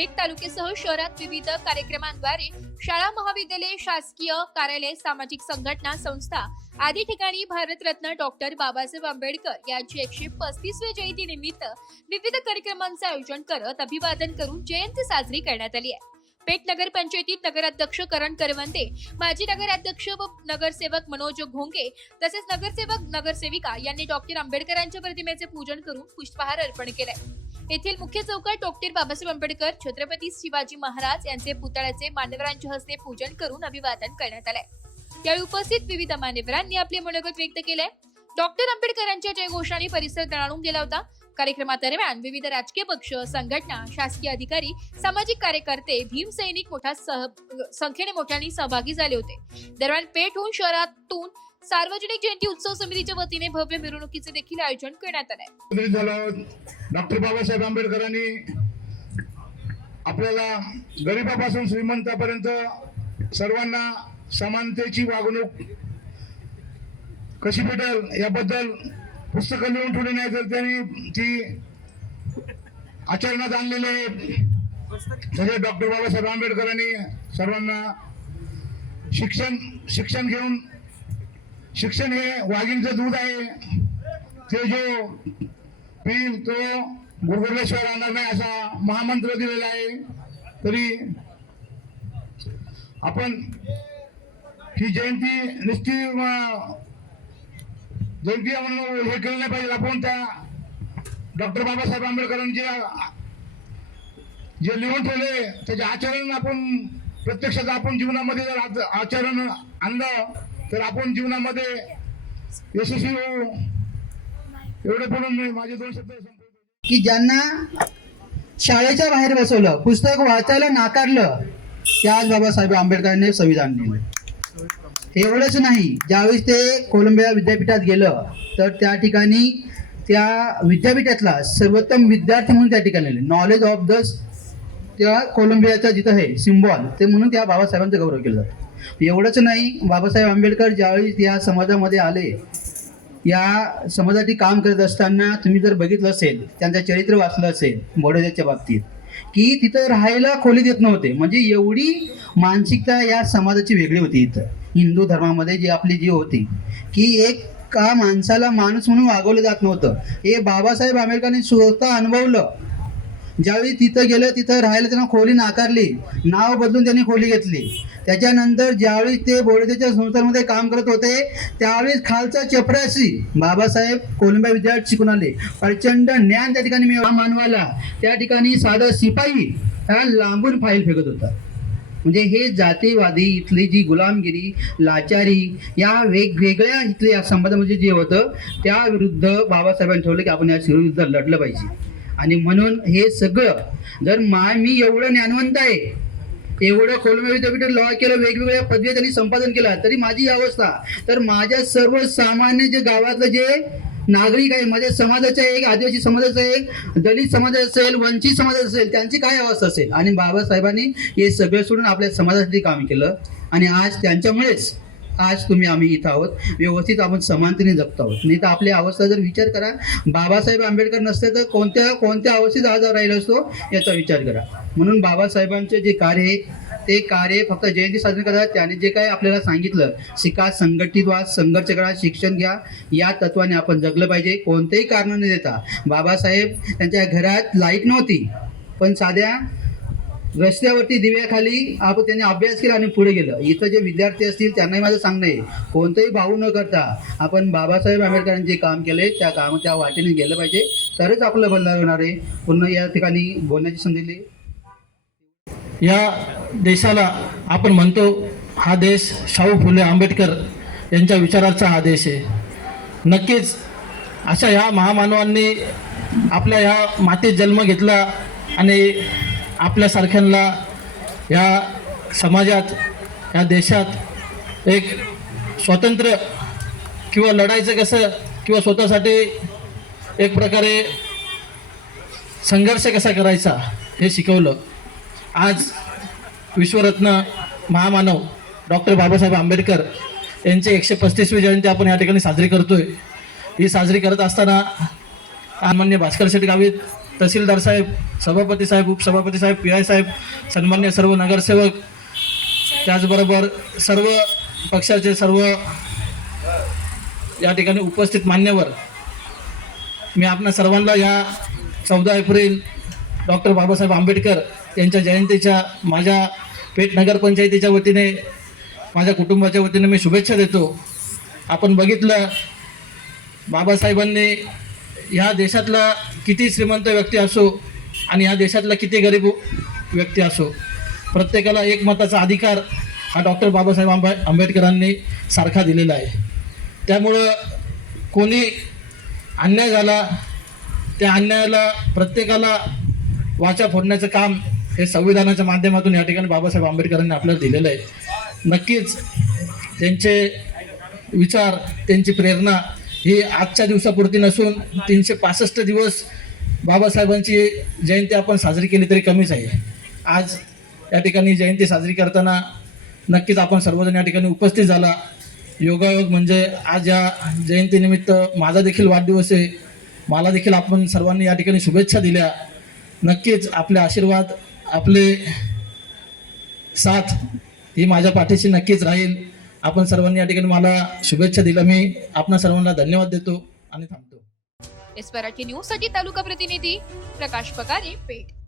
पेठ तालुक्यासह शहरात विविध कार्यक्रमांद्वारे शाळा, महाविद्यालय, शासकीय कार्यालय, सामाजिक संघटना, संस्था आदी ठिकाणी भारतरत्न डॉक्टर बाबासाहेब आंबेडकर यांची 135वी जयंती निमित्त विविध कार्यक्रमांचे आयोजन करत अभिवादन करून जयंती साजरी करण्यात आली आहे। पेठ नगर पंचायतीत नगराध्यक्ष करण करवंते, माजी नगराध्यक्ष व नगरसेवक मनोज घोंगे तसेच नगरसेवक नगरसेविका यांनी डॉक्टर आंबेडकरांच्या प्रतिमेचे पूजन करून पुष्पहार अर्पण केले। येथील मुख्य चौकात डॉक्टर बाबासाहेब आंबेडकर, छत्रपती शिवाजी महाराज यांचे पुतळ्याचे मान्यवरांच्या हस्ते पूजन करून अभिवादन करण्यात आले। यावेळी उपस्थित विविध मान्यवरांनी आपले मनोगत व्यक्त केले। डॉक्टर आंबेडकरांच्या जयघोषाने परिसर दणाणून गेला होता। कार्यक्रमादरम्यान विविध राजकीय पक्ष, संघटना, शासकीय अधिकारी, सामाजिक कार्यकर्ते, भीमसैनिक मोठ्या संख्येने सहभागी झाले होते। दरम्यान पेठहून शहरातून सार्वजनिक जयंती उत्सव समितीच्या वतीने भव्य मिरवणुकीचे देखील आयोजन करण्यात आले। डॉक्टर बाबासाहेब आंबेडकरांनी आपल्याला गरिबापासून श्रीमंतापर्यंत सर्वांना समानतेची वागणूक कशी भेटेल याबद्दल पुस्तकं लिहून ठेवली नाही, तर त्यांनी ती आचरणात आणलेली आहे। तसे डॉक्टर बाबासाहेब आंबेडकरांनी सर्वांना शिक्षण घेऊन, शिक्षण हे वाघीणचं दूध आहे, ते जो पिईल तो गुरगुरल्याशिवाय राहणार नाही असा महामंत्र दिलेला आहे। तरी आपण ही जयंती नुसती जयंती म्हणून हे केलं नाही पाहिजे। आपण त्या डॉक्टर बाबासाहेब आंबेडकरांचे जे लिहून ठेवले त्याचे आचरण आपण प्रत्यक्षात आपण जीवनामध्ये जर आचरण आणलं तर आपण जीवनामध्ये यशस्वी होऊ। एवढे बोलून मी माझे 2 शब्द संपवतो की ज्यांना शाळेच्या बाहेर बसवलं, पुस्तक वाचायला नाकारलं, त्याच बाबासाहेब आंबेडकरांनी संविधान लिहिलं। एवढंच नाही, ज्यावेळेस ते कोलंबिया विद्यापीठात गेलं तर त्या ठिकाणी त्या विद्यापीठातला सर्वोत्तम विद्यार्थी म्हणून त्या ठिकाणी नॉलेज ऑफ द त्या कोलंबियाचा जिथं आहे सिम्बॉल ते म्हणून त्या बाबासाहेबांचा गौरव केला जातो। एवढंच नाही, बाबासाहेब आंबेडकर ज्यावेळी या समाजामध्ये आले, या समाजासाठी काम करत असताना तुम्ही जर बघितलं असेल, त्यांचं चरित्र वाचलं असेल बडोद्याच्या बाबतीत, की तिथं राहायला खोली देत नव्हते। म्हणजे एवढी मानसिकता या समाजाची वेगळी होती। इथं हिंदू धर्मामध्ये जी आपली जी होती की एक का माणसाला माणूस म्हणून वागवलं जात नव्हतं, हे बाबासाहेब आंबेडकरांनी स्वतः अनुभवलं। ज्यावेळी तिथं गेलं, तिथं राहायला त्यांना खोली नाकारली, नाव बदलून त्यांनी खोली घेतली। त्याच्यानंतर ज्यावेळी ते बोडोद्याच्या संस्थांमध्ये काम करत होते त्यावेळी खालचा चपराशी बाबासाहेब कोलंबिया विद्यापीठ शिकून आले। प्रचंड ज्ञान त्या ठिकाणी मानवाला, त्या ठिकाणी साधा शिपाई हा लांबून फाईल फेकत होता। म्हणजे हे जातीवादी, इथली जी गुलामगिरी, लाचारी, या वेगवेगळ्या इथल्या समाजामध्ये जे होतं त्या विरुद्ध बाबासाहेबांनी ठेवलं की आपण या विरुद्ध लढलं पाहिजे। आणि म्हणून हे सगळं जर मी एवढं ज्ञानवंत आहे, एवढं कोलंबिया विद्यापीठात लॉ केलं, वेगवेगळ्या पदवी त्यांनी संपादन केला, तरी माझी अवस्था, तर माझ्या सर्वसामान्य जे गावातलं जे नागरिक आहे, माझ्या समाजाचा एक, आदिवासी समाजाचा एक, दलित समाज असेल, वंचित समाज असेल, त्यांची काय अवस्था असेल। आणि बाबासाहेबांनी हे सगळं सोडून आपल्या समाजासाठी काम केलं आणि आज त्यांच्यामुळेच आज आम्ही इथं आहोत, व्यवस्थित आपण समानतेने जगतो आहोत। नाही तर आपली अवस्था जर विचार करा, बाबासाहेब आंबेडकर नसते तर कोणत्या अवस्थेत आज राहिला असतो याचा विचार करा। म्हणून बाबासाहेबांचे जे कार्य आहे ते कार्य फक्त जयंती साजरी करा, त्याने जे काय आपल्याला सांगितलं, शिका, संघटित व्हा, संघर्ष करा, शिक्षण घ्या, या तत्वाने आपण जगलं पाहिजे। कोणतेही कारण न देता बाबासाहेब त्यांच्या घरात लाईट नव्हती, पण साध्या रस्त्यावरती दिव्याखाली त्यांनी अभ्यास केला आणि पुढे गेलं। इथं जे विद्यार्थी असतील त्यांनाही माझं सांगणं आहे, कोणतंही भाऊ न करता आपण बाबासाहेब आंबेडकरांनी जे काम केले त्या वाटेने गेलं पाहिजे, तरच आपलं बदलाव होणार आहे। पुन्हा या ठिकाणी बोलण्याची संधी दिली। या देशाला आपण म्हणतो हा देश शाहू फुले आंबेडकर यांच्या विचाराचा हा देश आहे। नक्कीच अशा ह्या महामानवांनी आपल्या ह्या मातीत जन्म घेतला आणि आपल्यासारख्यांना या समाजात, या देशात एक स्वातंत्र्य किंवा लढायचं कसं किंवा स्वतःसाठी एक प्रकारे संघर्ष कसा करायचा हे शिकवलं। आज विश्वरत्न महामानव डॉक्टर बाबासाहेब आंबेडकर यांची 135वी जयंती आपण या ठिकाणी साजरी करतोय। ही साजरी करत असताना माननीय भास्कर शेठ गावित तहसीलदार साहेब, सभापती साहेब, उपसभापती साहेब, PI साहेब, सन्मान्य सर्व नगरसेवक, त्याचबरोबर सर्व पक्षाचे सर्व या ठिकाणी उपस्थित मान्यवर, मी आपणा सर्वांना या 14 एप्रिल डॉक्टर बाबासाहेब आंबेडकर यांच्या जयंतीच्या माझ्या पेठ नगरपंचायतीच्या वतीने, माझ्या कुटुंबाच्या वतीने मी शुभेच्छा देतो. आपण बघितलं, बाबासाहेबांनी ह्या देशातला किती श्रीमंत व्यक्ती असो आणि ह्या देशातला किती गरीब व्यक्ती असो, प्रत्येकाला एक मताचा अधिकार हा डॉक्टर बाबासाहेब आंबेडकरांनी सारखा दिलेला आहे. त्यामुळं कोणी अन्याय झाला, त्या अन्यायाला प्रत्येकाला वाचा फोडण्याचं काम हे संविधानाच्या माध्यमातून या ठिकाणी बाबासाहेब आंबेडकरांनी आपल्याला दिलेलं आहे. नक्कीच त्यांचे विचार, त्यांची प्रेरणा ही आजच्या दिवसापुरती नसून 365 दिवस बाबासाहेबांची जयंती आपण साजरी केली तरी कमीच आहे. आज या ठिकाणी जयंती साजरी करताना नक्कीच आपण सर्वजण या ठिकाणी उपस्थित झाला. योगायोग म्हणजे आज या जयंतीनिमित्त माझा देखील वाढदिवस आहे. मला देखील आपण सर्वांनी या ठिकाणी शुभेच्छा दिल्या. नक्कीच आपले आशीर्वाद, आपले साथ ही माझ्या पाठीशी नक्कीच राहील. आपण सर्वांनी या ठिकाणी मला शुभेच्छा दिल्या. मी आपणा सर्वांना धन्यवाद देतो आणि थांबतो. एस मराठी न्यूज साठी तालुका प्रतिनिधी प्रकाश पगारे, पेठ.